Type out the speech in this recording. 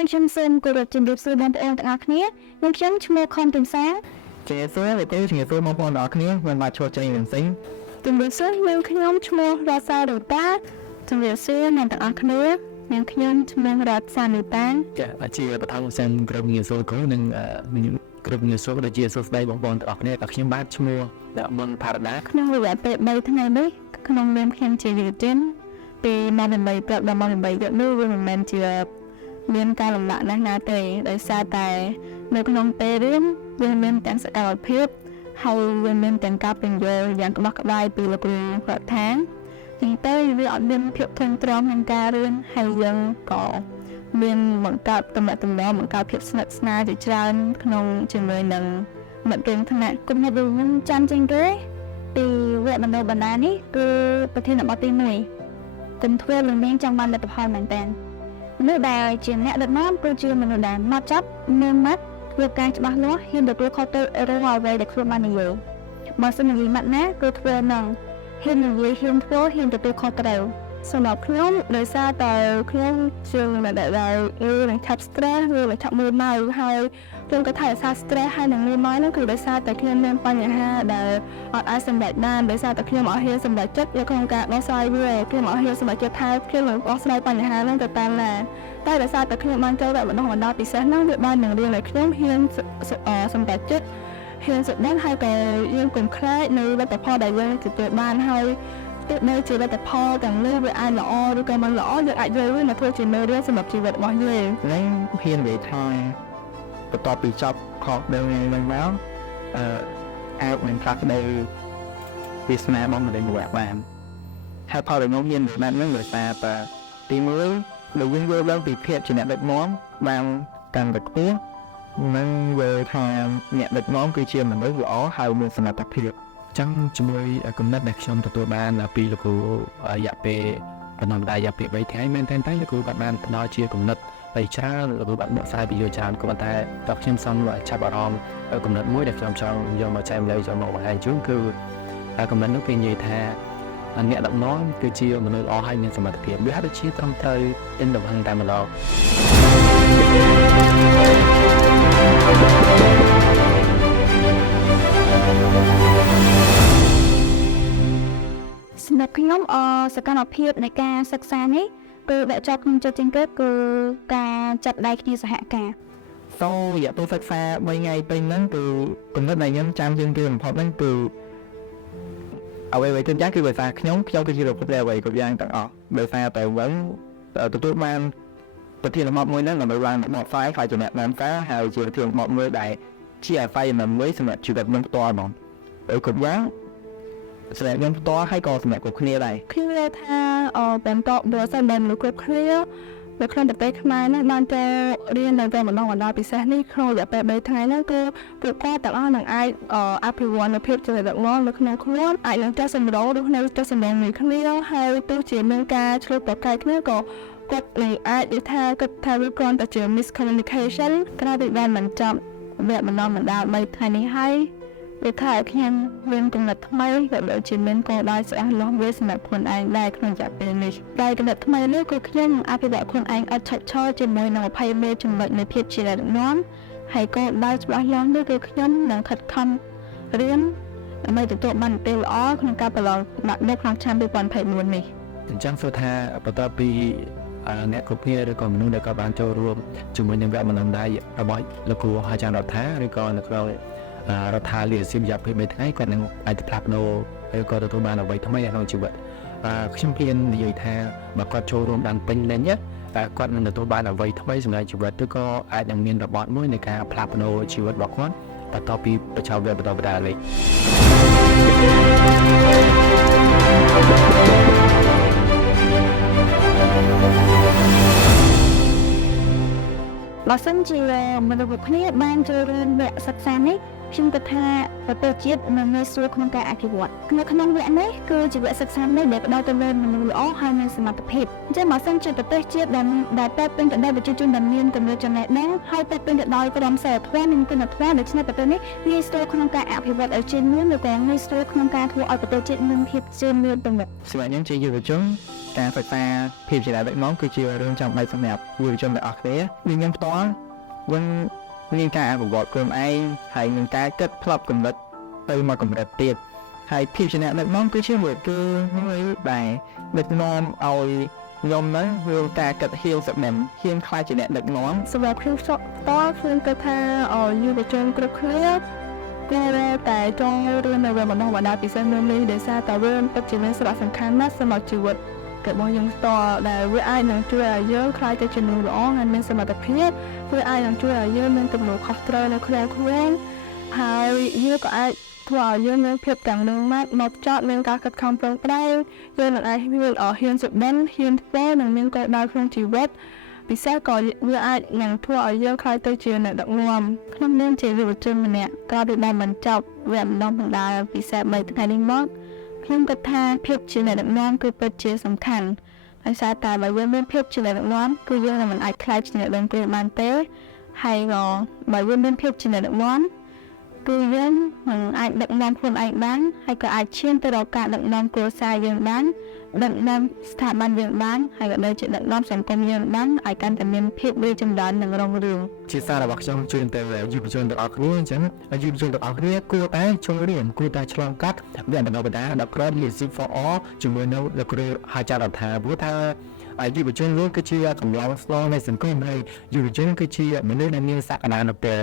នឹងខ្ញុំសូមគោរពជំរាបសួរបងប្អូនទាំងអស់គ្នានិងខ្ញុំឈ្មោះខុនទំសាជំរាបសួរលោកគ្រូជំរាបសួរបងប្អូនទាំងអស់គ្នាមិនបានឈរចេញនឹងសិនជំរាបសួរខ្ញុំឈ្មោះរ៉ាសារូតាជំរាបសួរអ្នកទាំងអស់គ្នានិងខ្ញុំឈ្មោះរ៉ាសានូតាចាជាបឋមសិស្សក្រុមងារសូគ្រូនិងក្រុមងារសូដូចជាសួស្ដីបងប្អូនទាំងអស់គ្នាតែខ្ញុំបាទឈ្មោះដាក់មុនផារដាក្នុងរយៈពេល3ថ្ងៃនេះក្នុងនាមខ្ញុំជាវិទ្យាពីម៉ោង8ព្រឹកដល់ម៉ោង8ព្រឹកនោះវាមិនមែនជាមានការលំបាកណាស់ណាទេដោយសារតែនៅក្នុងពេលរៀនវាមានទាំងសកម្មភាពហើយវាមានទាំងការពន្យល់យ៉ាងក្បោះក្បាយពីលោកគ្រូប្រធានជាងទៅវាអត់មានភាពធន់ទ្រាំក្នុងការរៀនហើយយើងក៏មានបង្កើតទំនាក់ទំនងបង្កើតភាពស្និទ្ធស្នាលជាច្រើនក្នុងជាមួយនឹងមិត្តរួមថ្នាក់គុំនេះយើងចាំជាងគេពីវគ្គបណ្ដុះបណ្ដាលនេះគឺប្រធានបទទី1គុំធ្វើលំនឹងចង់បានលទ្ធផលមែនតើមនុស្សដែលជាអ្នកដឹកនាំគឺជាមនុស្សដែលមកចាប់មើលម៉ាត់ធ្វើការច្បាស់លាស់ហ៊ានទទួលខុសត្រូវរឿងអ្វីដែលខ្លួនបាននិយាយបើសិននិយាយម៉ាត់ណាគឺធ្វើនឹងហ៊ាននិយាយហ៊ានធ្វើហ៊ានទទួលខុសត្រូវសម្រាប់ខ្ញុំដោយសារតែខ្ញុំជាអ្នកដែលនឹងឆាប់ stress ឬឆាប់មើលម៉ៅហើយខ្ញុំក៏ថារក្សា stress ហើយនឹងមើលម៉ៅនោះគឺដោយសារតែខ្ញុំមានបញ្ហាដែលអត់អាចសម្រេចបានដោយសារតែខ្ញុំអត់ហ៊ានសម្រេចចិត្តនៅក្នុងការដោះស្រាយវាខ្ញុំអត់ហ៊ានសម្រេចចិត្តថាខ្ញុំនឹងដោះស្រាយបញ្ហានោះទៅតាមណាតែដោយសារតែខ្ញុំបានចូលវគ្គបណ្ដុះបណ្ដាលពិសេសនោះវាបាននឹងរៀនឲ្យខ្ញុំហ៊ានសម្រេចចិត្តហ៊ានសម្ដែងហើយក៏យើងកុំខ្លាចនៅលទ្ធផលដែលយើងទទួលបានហើយនៅជាលទ្ធផលទាំងនេះវាអាចល្អឬក៏មិនល្អយើងអាចយកវាមកធ្វើជាមេរៀនសម្រាប់ជីវិតរបស់យើងហ្នឹងហ៊ាននិយាយថាបន្ទាប់ពីចប់ខកដល់នឹងមកអាចនឹងផ្លាស់ប្ដូរវាសនារបស់មនុស្សមួយបានហើយផលដែលខ្ញុំហ៊ាននិយាយហ្នឹងដោយសារតែទីមួយលោកវិញយល់ដឹងពីភាពជាអ្នកដឹកនាំបានកាន់តែខ្ពស់និងវាថាអ្នកដឹកនាំគឺជាមនុស្សល្អហើយមានសមត្ថភាពចឹងជាមួយគំនិតដែលខ្ញុំទទួលបានពីលោកគ្រូរយៈពេលបណ្ដុះបណ្ដាលរយៈពេល3ថ្ងៃមែនតែលោកគ្រូបានផ្ដល់ជាគំនិតទៅច្រើនលោកគ្រូបានបកស្រាយពីយើងច្រើនក៏ប៉ុន្តែតើខ្ញុំសូមចាប់អារម្មណ៍គំនិតមួយដែលខ្ញុំចង់យកមកចែកម្លែកចូលមកបង្ហាញជូនគឺគំនិតនោះគេនិយាយថាអ្នកដឹកនាំគឺជាមនុស្សល្អហើយមានសមត្ថភាពវាហាក់ដូចជាត្រឹមត្រូវอินដំណឹងតែម្ដងសម្រាប់ខ្ញុំសកម្មភាពនៃការសិក្សានេះគឺដាក់ចប់ក្នុងចិត្តជាងគេគឺការចាត់ដៃគ្នាសហការសូរយៈពេលសិក្សា3ថ្ងៃពេញហ្នឹងគឺគំនិតដែលខ្ញុំចាំជាងគេបំផុតហ្នឹងគឺអ្វីៗទាំងយ៉ាងគឺដោយសារខ្ញុំគឺជារូបភាពអ្វីគ្រប់យ៉ាងទាំងអស់ដោយសារតែវិញទទួលបានប្រធានបទមួយហ្នឹងដើម្បីបានបទ file ចំណេះតាមការហើយជាប្រធានបទមួយដែលជា assignment មួយសម្រាប់ជីវិតខ្ញុំផ្ទាល់ហ្មងគ្រប់យ៉ាងសម្រាប់ខ្ញុំផ្ទាល់ហើយក៏សម្រាប់គ្រប់គ្នាដែរខ្ញុំនិយាយថាបន្តបើសិនដែលមនុស្សគ្រប់គ្នានៅក្នុងប្រទេសខ្មែរនេះបានតែរៀននៅតាមបណ្ដុះបណ្ដាលពិសេសនេះក្នុងរយៈពេល3ថ្ងៃហ្នឹងគឺពួកគាត់ទាំងអស់នឹងអាចអភិវឌ្ឍនូវភាពជាអ្នកដឹកនាំនៅក្នុងខ្លួនអាចនឹងចេះសម្របឬនៅចេះសម្ដែងមួយគ្នាហើយទោះជាមានការឆ្លុះប្រកែកគ្នាក៏គាត់នឹងអាចនិយាយថាគាត់ថាវាគ្រាន់តែជា miscommunication ក្រៅពីបានបញ្ចប់វគ្គបណ្ដុះបណ្ដាល3ថ្ងៃនេះហើយវាថាខ្ញុំមានគំនិតថ្មីដែលជាមានគោលដៅស្អាតលាស់វាសម្រាប់ខ្លួនឯងដែរក្នុងរយៈពេលនេះដែលគំនិតថ្មីនេះគឺខ្ញុំនឹងអភិវឌ្ឍខ្លួនឯងអត់ឆាច់ឆោជាមួយនឹង20មេចំណុចនៃភាពជាអ្នកដឹកនាំហើយគោលដៅច្បាស់លាស់នេះគឺខ្ញុំនឹងខិតខំរៀនដើម្បីទទួលបានទេល្អក្នុងការប្រឡងនៅក្នុងឆ្នាំ2024នេះអញ្ចឹងសួរថាបន្ទាប់ពីអ្នកគ្រប់គ្នាឬក៏មនុស្សដែលក៏បានចូលរួមជាមួយនឹងវគ្គបណ្ដុះបណ្ដាលរបស់លោកគ្រូអាចារ្យរដ្ឋាឬក៏នៅក្នុងរដ្ឋាភិបាលរយៈពេល3ថ្ងៃគាត់នឹងអាចផ្លាស់ប្ដូរឬក៏ទទួលបានអ្វីថ្មីក្នុងជីវិតខ្ញុំហ៊ាននិយាយថាបើគាត់ចូលរួមបានពេញលេញតែគាត់នឹងទទួលបានអ្វីថ្មីសម្រាប់ជីវិតឬក៏អាចនឹងមានរបត់មួយនៃការផ្លាស់ប្ដូរជីវិតរបស់គាត់បន្ទាប់ពីបញ្ចប់វគ្គបណ្ដុះបណ្ដាលនេះបើសិនជាមនុស្សគ្រប់គ្នាបានចូលរៀនវគ្គសិក្សានេះ ខ្ញុំគិតថាប្រទេសជាតិនឹងងាយស្រួលក្នុងការអភិវឌ្ឍនៅក្នុងវគ្គនេះគឺជាវគ្គសិក្សាមួយដែលផ្ដោតទៅលើមនុស្សល្អហើយមានសមត្ថភាពអញ្ចឹងបើសិនជាប្រទេសជាតិដែលពេញទៅដោយប្រជាជនដែលមានចំណេះដឹងហើយពេញទៅដោយក្រមសីលធម៌និងគុណធម៌ដូច្នេះប្រទេសនេះងាយស្រួលក្នុងការអភិវឌ្ឍឲ្យជឿនលឿននិងងាយស្រួលក្នុងការធ្វើឲ្យប្រទេសជាតិមានភាពជឿនលឿនទៅមុខ សម្រាប់យើងជាយុវជនការសិក្សាភាពជាដឹកនាំគឺជារឿងចាំបាច់សម្រាប់យុវជនទាំងអស់គ្នាយើងផ្ទាល់វិញមានការអភិវឌ្ឍខ្លួនឯងហើយនឹងការគិតផ្លាប់គំនិតទៅមកកម្រិតទៀតហើយភាពជាអ្នកដឹកនាំគឺជាមួយដែលដឹកនាំឲ្យខ្ញុំហ្នឹងវាការគិតហ៊ានសម្រាប់ហ៊ានខ្លាចជាអ្នកដឹកនាំ សម្រាប់ខ្ញុំផ្ទាល់ខ្ញុំគិតថាយុវជនគ្រប់គ្នាតែចង់រៀននៅវគ្គបណ្ដុះបណ្ដាលពិសេសមួយនេះដោយសារតែវាពិតជាមានសារៈសំខាន់ណាស់សម្រាប់ជីវិតរបស់យើងផ្ទាល់ដែលវាអាចនឹងជួយឲ្យយើងខ្លាចទៅជាមនុស្សល្អហើយមានសមត្ថភាពវាអាចនឹងជួយឲ្យយើងមានទំនួលខុសត្រូវនៅក្នុងខ្លួនហើយយើងក៏អាចធ្វើឲ្យយើងមានភាពទាំងនឹងមកចត់មានការខិតខំប្រឹងប្រែងយើងនឹងអាចហ៊ានសម្ដែងហ៊ានធ្វើនិងមានគោលដៅក្នុងជីវិតពិសេសក៏វាអាចនឹងធ្វើឲ្យយើងខ្លាចទៅជាអ្នកដឹកនាំក្នុងនាមជាយុវជនម្នាក់ក្រោយពីបានបញ្ចប់វគ្គបណ្ដុះបណ្ដាលពិសេស3ថ្ងៃនេះមកខ្ញុំគិតថាភាពជាអ្នកដឹកនាំគឺពិតជាសំខាន់ដោយសារតែបើយើងមានភាពជាអ្នកដឹកនាំគឺយើងនឹងមិនអាចខ្លាចជាអ្នកដឹកនាំបានទេហើយក៏បើយើងមានភាពជាអ្នកដឹកនាំគឺយើងនឹងអាចដឹកនាំខ្លួនឯងបានហើយក៏អាចឈានទៅរកការដឹកនាំគ្រួសារយើងបានដឹកនាំស្ថាប័នយើងបានហើយក៏ដូចជាដឹកនាំសង្គមយើងបានឲ្យកាន់តែមានភាពរីកចម្រើននិងរុងរឿងជាសាររបស់ខ្ញុំជឿទៅយុវជនទាំងអស់គ្នាអញ្ចឹងយុវជនទាំងអស់គ្នាគួរតែចូលរៀនគួរតែឆ្លងកាត់វគ្គបណ្ដុះបណ្ដាលដល់ក្រោយ Leadership for All ជាមួយនៅលោកគ្រូអាចារ្យរដ្ឋាព្រោះថាយុវជននោះគឺជាកម្លាំងស្នងនៃសង្គមហើយយុវជនគឺជាមនុស្សដែលមានសក្តានុពល